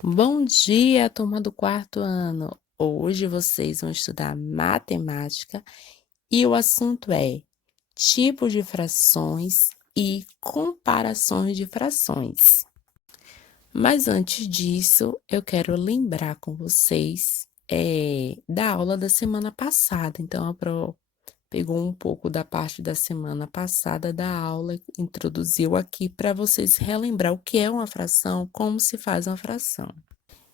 Bom dia, turma do quarto ano. Hoje vocês vão estudar matemática e o assunto é tipos de frações e comparações de frações. Mas antes disso, eu quero lembrar com vocês da aula da semana passada. Então, a Pro pegou um pouco da parte da semana passada da aula e introduziu aqui para vocês relembrar o que é uma fração, como se faz uma fração.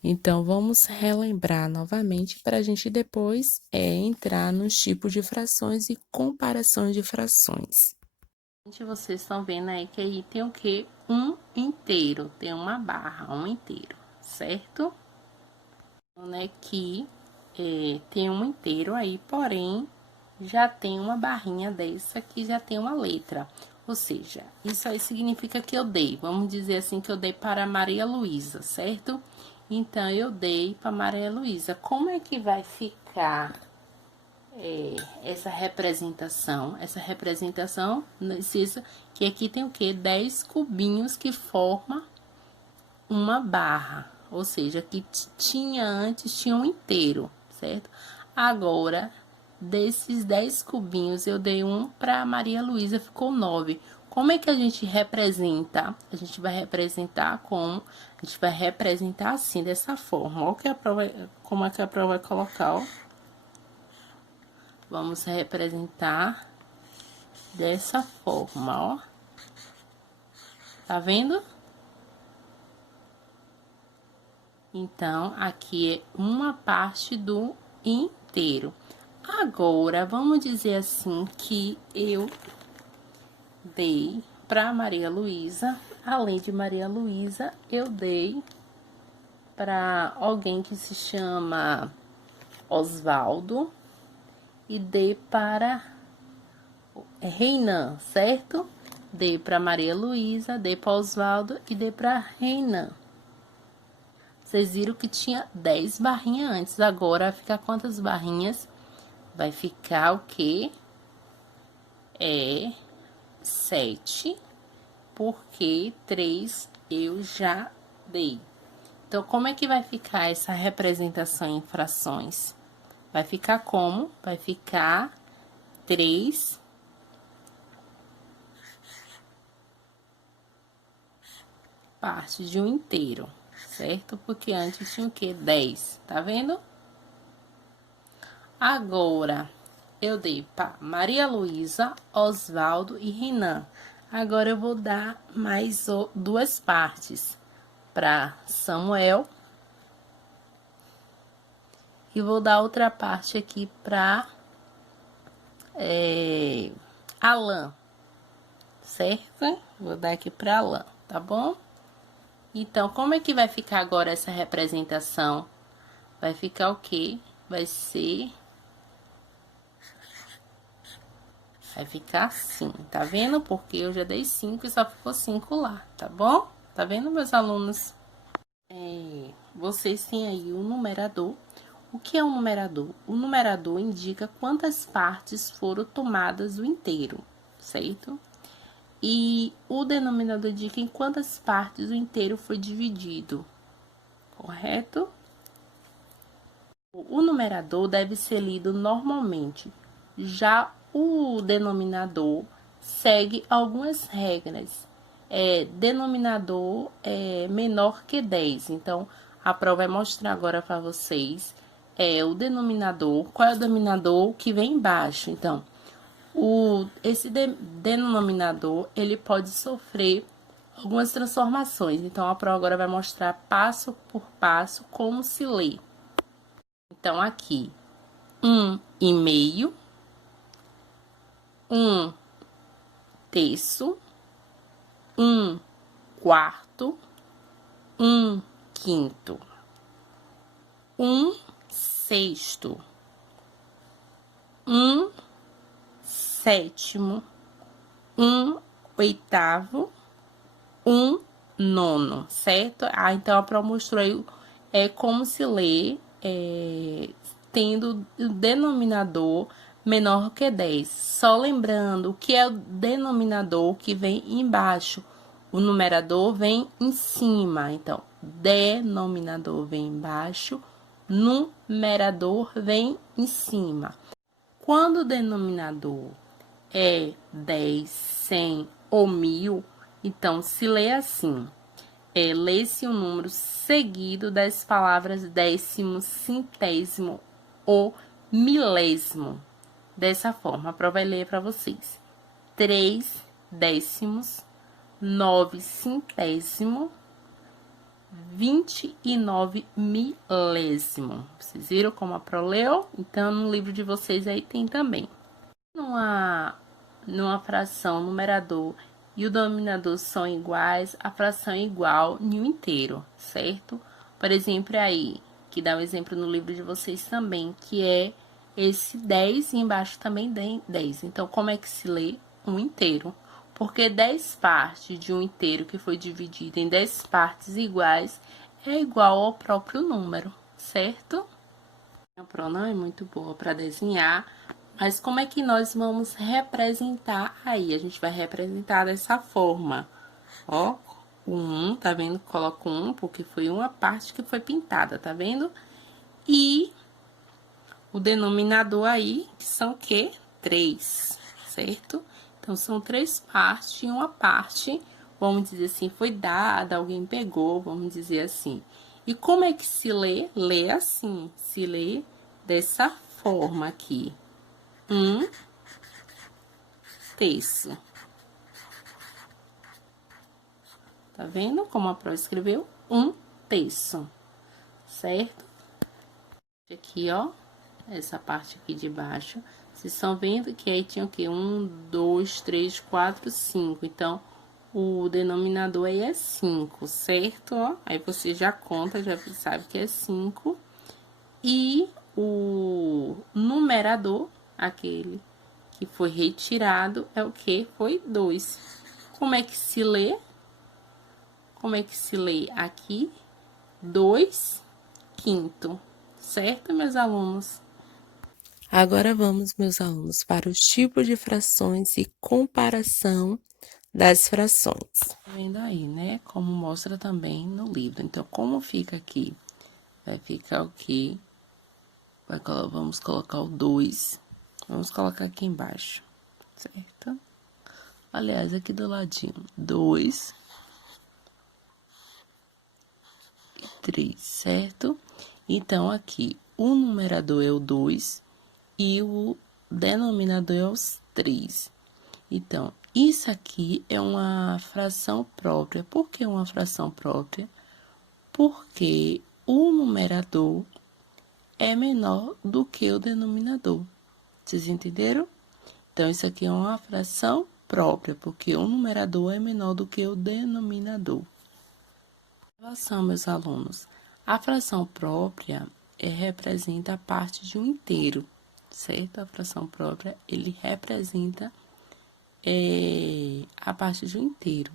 Então, vamos relembrar novamente para a gente depois entrar nos tipos de frações e comparações de frações. Vocês estão vendo aí que aí tem o que? Um inteiro, tem uma barra, um inteiro, certo? Então, que tem um inteiro aí, porém, já tem uma barrinha dessa que já tem uma letra. Ou seja, isso aí significa que eu dei, vamos dizer assim, que eu dei para Maria Luísa, certo? Então, eu dei para Maria Luísa. Como é que vai ficar essa representação? Essa representação, precisa que aqui tem o quê? 10 cubinhos que formam uma barra. Ou seja, que tinha um inteiro, certo? Agora, desses 10 cubinhos, eu dei um para Maria Luísa, ficou 9. Como é que a gente representa? A gente vai representar assim, dessa forma. Olha que a prova, como é que a prova vai colocar, ó. Vamos representar dessa forma, ó. Tá vendo? Então, aqui é uma parte do inteiro. Agora, vamos dizer assim que eu dei para Maria Luísa, além de Maria Luísa, eu dei para alguém que se chama Osvaldo e dei para Reinan, certo? Dei para Maria Luísa, dei para Osvaldo e dei para Reinan. Vocês viram que tinha 10 barrinhas antes, agora vai ficar quantas barrinhas? Vai ficar o quê? 7, porque 3 eu já dei. Então, como é que vai ficar essa representação em frações? Vai ficar como? Vai ficar 3 partes de um inteiro, certo? Porque antes tinha o quê? 10, tá vendo? Agora, eu dei para Maria Luísa, Osvaldo e Renan. Agora, eu vou dar mais duas partes para Samuel. E vou dar outra parte aqui para Alan, certo? Vou dar aqui para Alan, tá bom? Então, como é que vai ficar agora essa representação? Vai ficar o quê? Vai ficar assim, tá vendo? Porque eu já dei 5 e só ficou 5 lá, tá bom? Tá vendo, meus alunos? Vocês têm aí o numerador. O que é um numerador? O numerador indica quantas partes foram tomadas do inteiro, certo? E o denominador indica em quantas partes o inteiro foi dividido, correto? O numerador deve ser lido normalmente. Já o denominador segue algumas regras. Denominador é menor que 10. Então, a prova vai mostrar agora para vocês o denominador. Qual é o denominador que vem embaixo? Então, esse denominador, ele pode sofrer algumas transformações. Então, a prova agora vai mostrar passo por passo como se lê. Então, aqui, 1,5, 1/3, 1/4, 1/5, 1/6, 1/7, 1/8, 1/9, certo? Então, a prova mostrou aí como se lê, tendo o denominador menor que 10. Só lembrando que é o denominador que vem embaixo. o numerador vem em cima, então, denominador vem embaixo, numerador vem em cima. Quando o denominador é 10, 100 ou 1000, então, se lê assim, lê-se o número seguido das palavras décimo, centésimo ou milésimo. Dessa forma, a prova vai ler para vocês. 3 décimos, 9 centésimo, 29 milésimo. Vocês viram como a Pro leu? Então, no livro de vocês aí tem também. Numa fração, o numerador e o denominador são iguais, a fração é igual em um inteiro, certo? Por exemplo, aí, que dá um exemplo no livro de vocês também, que é esse 10 e embaixo também tem 10. Então, como é que se lê? Um inteiro. Porque 10 partes de um inteiro que foi dividido em 10 partes iguais é igual ao próprio número, certo? A Pro não é muito boa para desenhar, mas como é que nós vamos representar aí? A gente vai representar dessa forma, ó, o 1, tá vendo? Coloco 1 porque foi uma parte que foi pintada, tá vendo? E o denominador aí, que são o quê? 3, certo? Então, são 3 partes e uma parte, vamos dizer assim, foi dada, alguém pegou, vamos dizer assim. E como é que se lê? Lê assim, se lê dessa forma aqui. 1/3. Tá vendo como a Pro escreveu? 1/3, certo? Aqui, ó, essa parte aqui de baixo. Vocês estão vendo que aí tinha o quê? 1, 2, 3, 4, 5. Então, o denominador aí é 5, certo? Ó, aí você já conta, já sabe que é 5. E o numerador, aquele que foi retirado, é o que? Foi 2. Como é que se lê? Como é que se lê aqui? 2/5, certo, meus alunos? Agora vamos, meus alunos, para os tipos de frações e comparação das frações. Tá vendo aí, né? Como mostra também no livro. Então, como fica aqui? Vai ficar o quê? Vamos colocar o 2. Vamos colocar aqui embaixo, certo? Aliás, aqui do ladinho. 2 e 3, certo? Então, aqui, o numerador é o 2 e o denominador é os 3. Então, isso aqui é uma fração própria. Por que uma fração própria? Porque o numerador é menor do que o denominador. Vocês entenderam? Então, isso aqui é uma fração própria, porque o numerador é menor do que o denominador. Observação, meus alunos. A fração própria representa a parte de um inteiro, certo? A fração própria, ele representa a parte de um inteiro.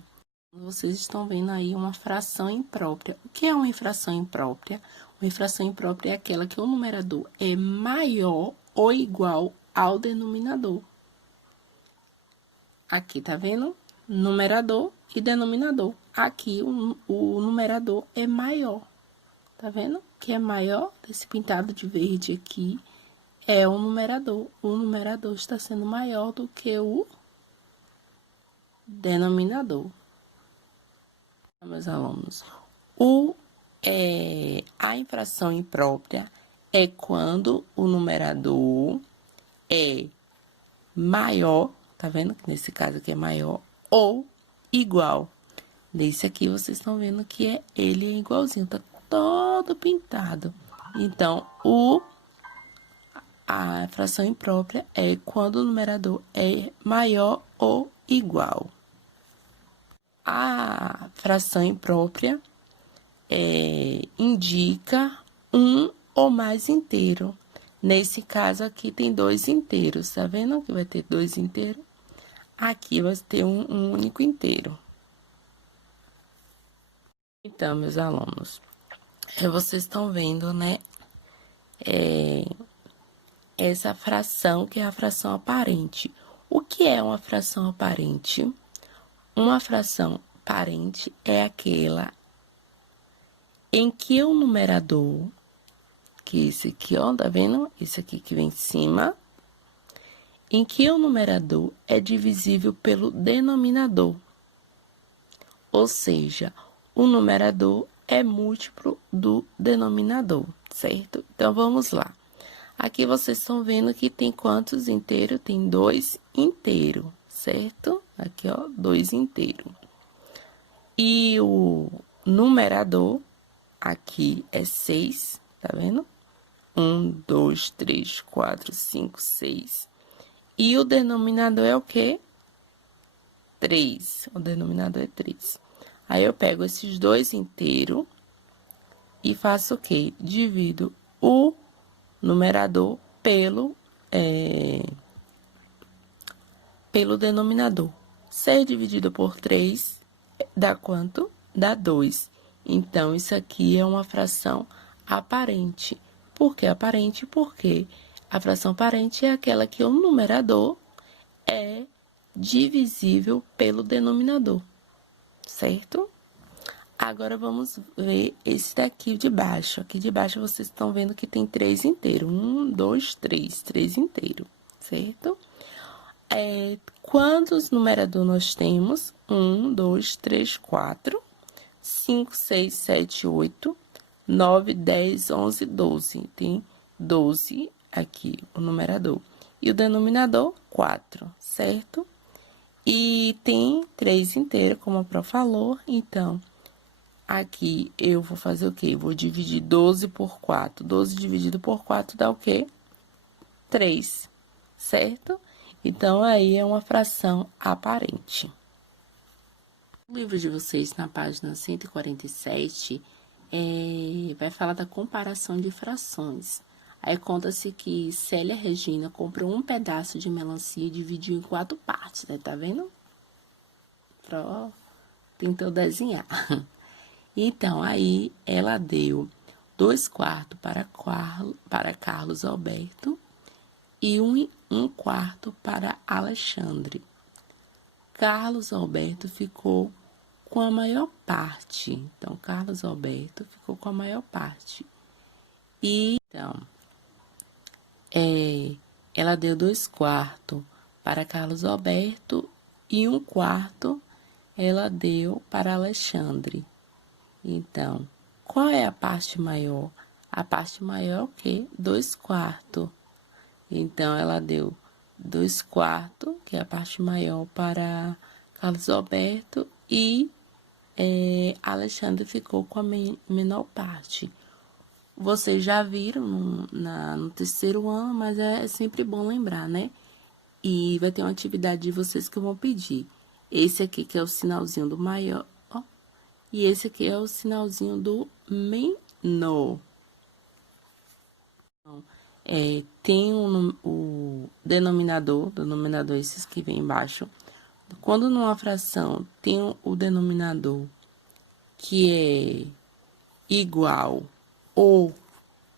Vocês estão vendo aí uma fração imprópria. O que é uma infração imprópria? Uma infração imprópria é aquela que o numerador é maior ou igual ao denominador. Aqui, tá vendo? Numerador e denominador. Aqui, o numerador é maior. Tá vendo? Que é maior, desse pintado de verde aqui, é o numerador. O numerador está sendo maior do que o denominador. Meus alunos, a infração imprópria é quando o numerador é maior, tá vendo? Nesse caso aqui é maior, ou igual. Nesse aqui, vocês estão vendo que ele é igualzinho, tá todo pintado. Então, a fração imprópria é quando o numerador é maior ou igual. A fração imprópria indica um ou mais inteiro. Nesse caso aqui tem 2 inteiros, tá vendo que vai ter 2 inteiros? Aqui vai ter um único inteiro. Então, meus alunos, vocês estão vendo, né, essa fração que é a fração aparente. O que é uma fração aparente? Uma fração parente é aquela em que o numerador, que esse aqui, ó, tá vendo? Esse aqui que vem em cima, em que o numerador é divisível pelo denominador. Ou seja, o numerador é múltiplo do denominador, certo? Então, vamos lá. Aqui vocês estão vendo que tem quantos inteiros? Tem 2 inteiros, certo? Aqui, ó, 2 inteiros. E o numerador aqui é 6, tá vendo? 1, 2, 3, 4, 5, 6. E o denominador é o quê? 3. O denominador é 3. Aí, eu pego esses 2 inteiros e faço o quê? Divido o numerador pelo denominador. 6 dividido por 3 dá quanto? Dá 2. Então, isso aqui é uma fração aparente. Por que aparente? Porque a fração aparente é aquela que o numerador é divisível pelo denominador, certo? Agora, vamos ver esse daqui de baixo. Aqui de baixo, vocês estão vendo que tem 3 inteiros. 1, 2, 3. 3 inteiros, certo? Quantos numeradores nós temos? 1, 2, 3, 4, 5, 6, 7, 8, 9, 10, 11, 12. Tem 12 aqui, o numerador. E o denominador, 4, certo? E tem 3 inteiros, como a Pro falou. Então, aqui eu vou fazer o quê? Vou dividir 12 por 4. 12 dividido por 4 dá o quê? 3, certo? Então, aí é uma fração aparente. O livro de vocês, na página 147, vai falar da comparação de frações. Aí conta-se que Célia Regina comprou um pedaço de melancia e dividiu em 4 partes, né? Tá vendo? Tentou desenhar. Então, aí ela deu 2/4 para Carlos Alberto e 1/4 para Alexandre. Carlos Alberto ficou com a maior parte. Então, Carlos Alberto ficou com a maior parte. E, então, ela deu 2/4 para Carlos Alberto e 1/4 ela deu para Alexandre. Então, qual é a parte maior? A parte maior é o quê? 2/4. Então, ela deu 2/4, que é a parte maior, para Carlos Alberto, e Alexandre ficou com a menor parte. Vocês já viram no terceiro ano, mas é sempre bom lembrar, né? E vai ter uma atividade de vocês que eu vou pedir. Esse aqui que é o sinalzinho do maior, ó, e esse aqui é o sinalzinho do menor. Então, tem o denominador esses que vem embaixo. Quando numa fração tem o denominador que é igual ou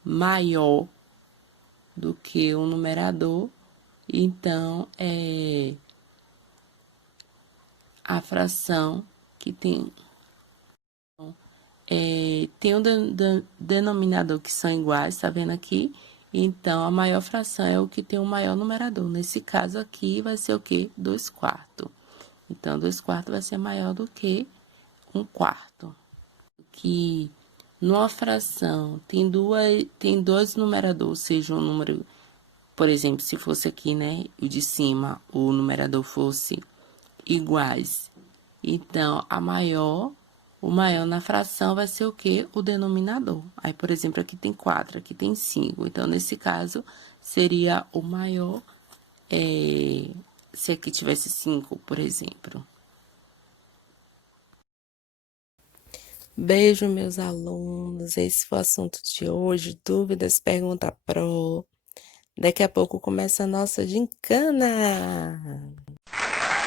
maior do que o numerador, então a fração que tem um denominador que são iguais, tá vendo aqui? Então, a maior fração é o que tem o maior numerador. Nesse caso aqui, vai ser o quê? 2/4. Então, 2/4 vai ser maior do que 1/4. Que numa fração tem dois numeradores, seja um número, por exemplo, se fosse aqui, né, o de cima, o numerador fosse iguais. Então, o maior na fração vai ser o quê? O denominador. Aí, por exemplo, aqui tem 4, aqui tem 5. Então, nesse caso, seria o maior, se aqui tivesse 5, por exemplo. Beijo, meus alunos. Esse foi o assunto de hoje. Dúvidas, pergunta pro. Daqui a pouco começa a nossa gincana.